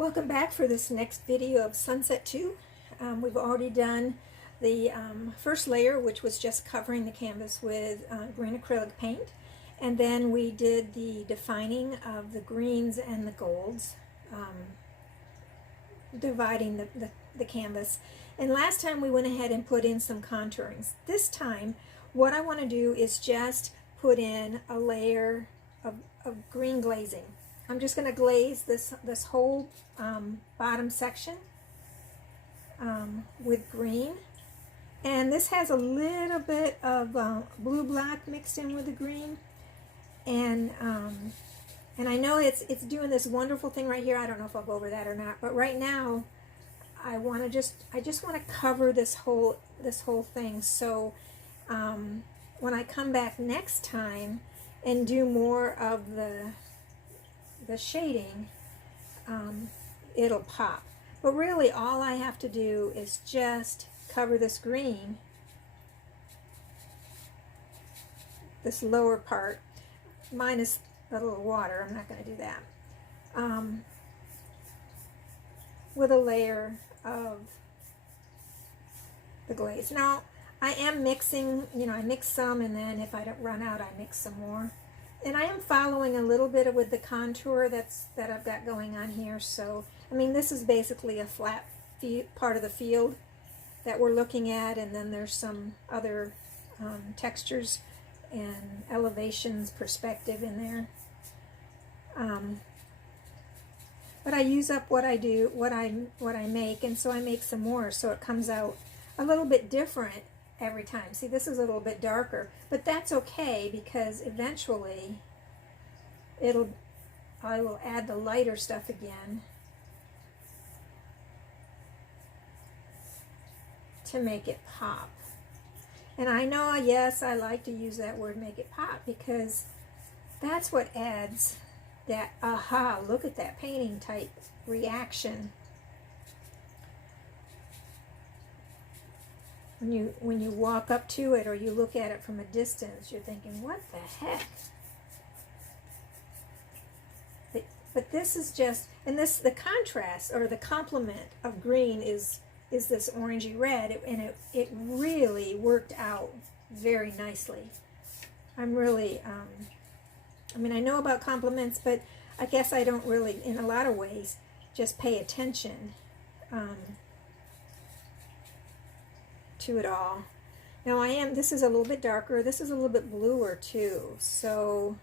Welcome back for this next video of Sunset 2. We've already done the first layer, which was just covering the canvas with green acrylic paint. And then we did the defining of the greens and the golds, dividing the canvas. And last time we went ahead and put in some contouring. This time, what I want to do is just put in a layer of green glazing. I'm just going to glaze this whole bottom section with green. And this has a little bit of blue-black mixed in with the green. And I know it's doing this wonderful thing right here. I don't know if I'll go over that or not. But right now, I just want to cover this whole thing. So when I come back next time and do more of the shading, it'll pop. But really all I have to do is just cover this green, this lower part, minus a little water. I'm not going to do that, with a layer of the glaze. Now I am mixing, I mix some, and then if I don't run out, I mix some more. And I am following a little bit with the contour that I've got going on here. So, I mean, this is basically a flat part of the field that we're looking at, and then there's some other textures and elevations, perspective in there. But I use up what I do, what I make, and so I make some more, so it comes out a little bit different every time. See, this is a little bit darker, but that's okay, because eventually I will add the lighter stuff again to make it pop. And I know, yes, I like to use that word, make it pop, because that's what adds that aha, look at that painting type reaction. When you walk up to it or you look at it from a distance, you're thinking, what the heck? But this is just, and the contrast or the complement of green is this orangey red, and it really worked out very nicely. I'm really, I mean, I know about compliments, but I guess I don't really, in a lot of ways, just pay attention to it all. Now this is a little bit darker, this is a little bit bluer too, so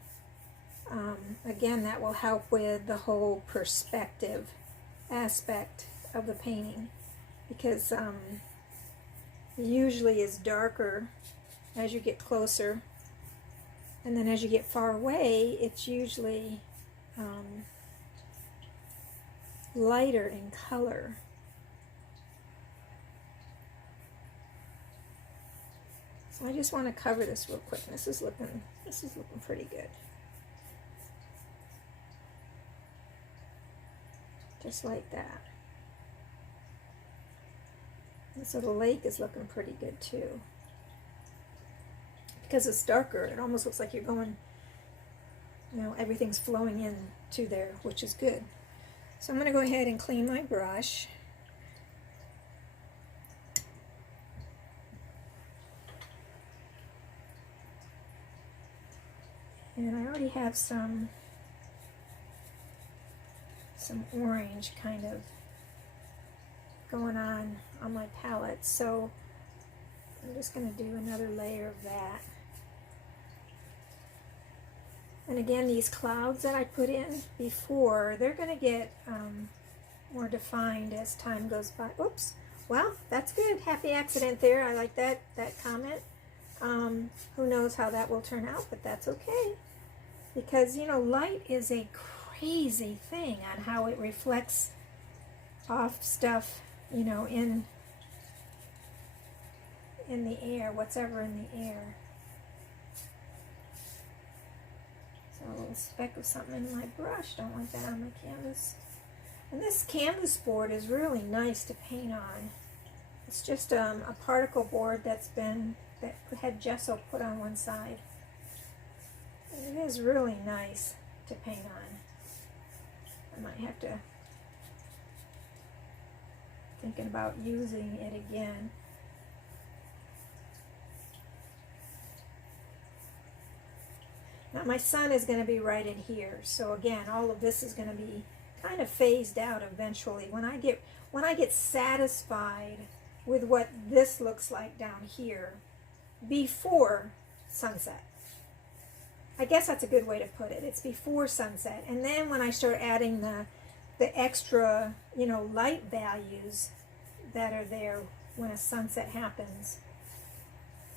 again, that will help with the whole perspective aspect of the painting, because it usually is darker as you get closer, and then as you get far away, it's usually lighter in color. So I just want to cover this real quick. This is looking pretty good. Just like that. And so the lake is looking pretty good too. Because it's darker, it almost looks like you're going, everything's flowing in to there, which is good. So I'm going to go ahead and clean my brush. And I already have some orange kind of going on my palette, so I'm just going to do another layer of that. And again, these clouds that I put in before, they're going to get more defined as time goes by. Oops. Well, that's good. Happy accident there. I like that comment. Who knows how that will turn out, but that's okay. Because, light is a crazy thing on how it reflects off stuff, in the air, whatever in the air. So a little speck of something in my brush. Don't want that on my canvas. And this canvas board is really nice to paint on. It's just a particle board that had gesso put on one side. And it is really nice to paint on. I might have to thinking about using it again. Now my sun is going to be right in here, so again, all of this is going to be kind of phased out eventually. When I get satisfied with what this looks like down here before sunset. I guess that's a good way to put it. It's before sunset. And then when I start adding the extra, light values that are there when a sunset happens.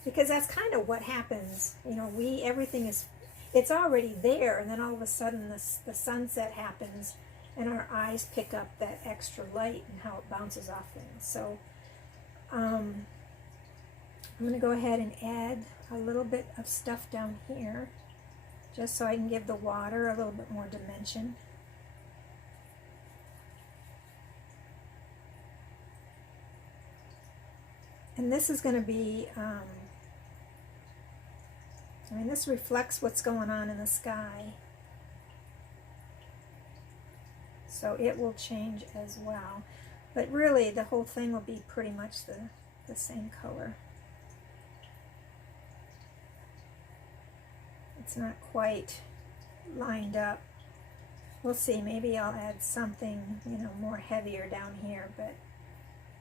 Because that's kind of what happens. Everything is, it's already there, and then all of a sudden the sunset happens and our eyes pick up that extra light and how it bounces off things. So I'm going to go ahead and add a little bit of stuff down here, just so I can give the water a little bit more dimension. And this is going to be, this reflects what's going on in the sky. So it will change as well. But really, the whole thing will be pretty much the same color. It's not quite lined up. We'll see. Maybe I'll add something, more heavier down here, but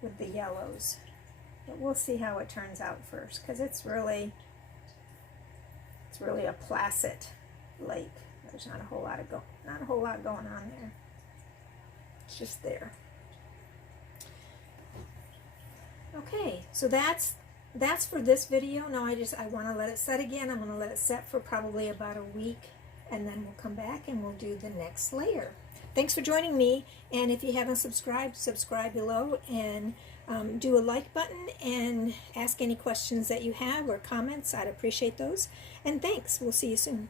with the yellows. But we'll see how it turns out first, because it's really a placid lake. There's not a whole lot going on there. It's just there. Okay, so that's for this video. Now I want to let it set again. I'm going to let it set for probably about a week, and then we'll come back and we'll do the next layer. Thanks for joining me, and if you haven't subscribed, subscribe below, and do a like button, and ask any questions that you have or comments. I'd appreciate those. And thanks. We'll see you soon.